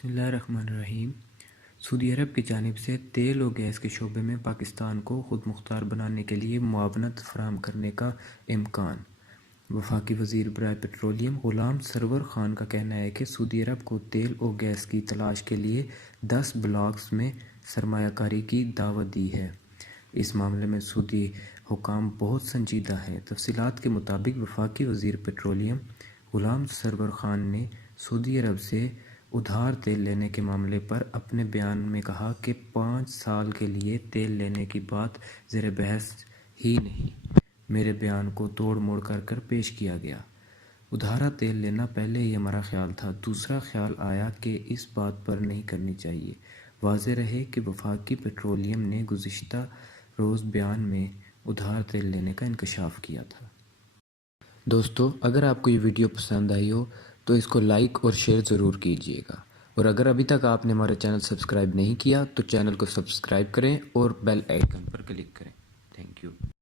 बसमिल्लाहिर्रहमानिर्रहीम। Saudi अरब की जानिब से तेल और गैस के शोबे में पाकिस्तान को खुद मुख्तार बनाने के लिए मुआवनत फराहम करने का इम्कान। वफाकी वज़ीर बराए पेट्रोलियम ग़ुलाम सरवर ख़ान का कहना है कि सऊदी अरब को तेल और गैस की तलाश के लिए 10 ब्लॉक्स में सरमायाकारी की दावत दी है। इस मामले में सऊदी हुकाम बहुत संजीदा हैं। तफसीलात के मुताबिक वफाकी वज़ीर पेट्रोलियम ग़ुलाम सरवर ख़ान ने सऊदी अरब से उधार तेल लेने के मामले पर अपने बयान में कहा कि 5 साल के लिए तेल लेने की बात ज़ेर बहस ही नहीं, मेरे बयान को तोड़ मोड़ कर पेश किया गया। उधारा तेल लेना पहले ही हमारा ख्याल था। दूसरा ख्याल आया कि इस बात पर नहीं करनी चाहिए। वाज़ेह रहे कि वफाकी पेट्रोलियम ने गुज़िश्ता रोज़ बयान में उधार तेल लेने का इंकशाफ किया था। दोस्तों, अगर आपको ये वीडियो पसंद आई हो तो इसको लाइक और शेयर ज़रूर कीजिएगा, और अगर अभी तक आपने हमारा चैनल सब्सक्राइब नहीं किया तो चैनल को सब्सक्राइब करें और बेल आइकन पर क्लिक करें। Thank you.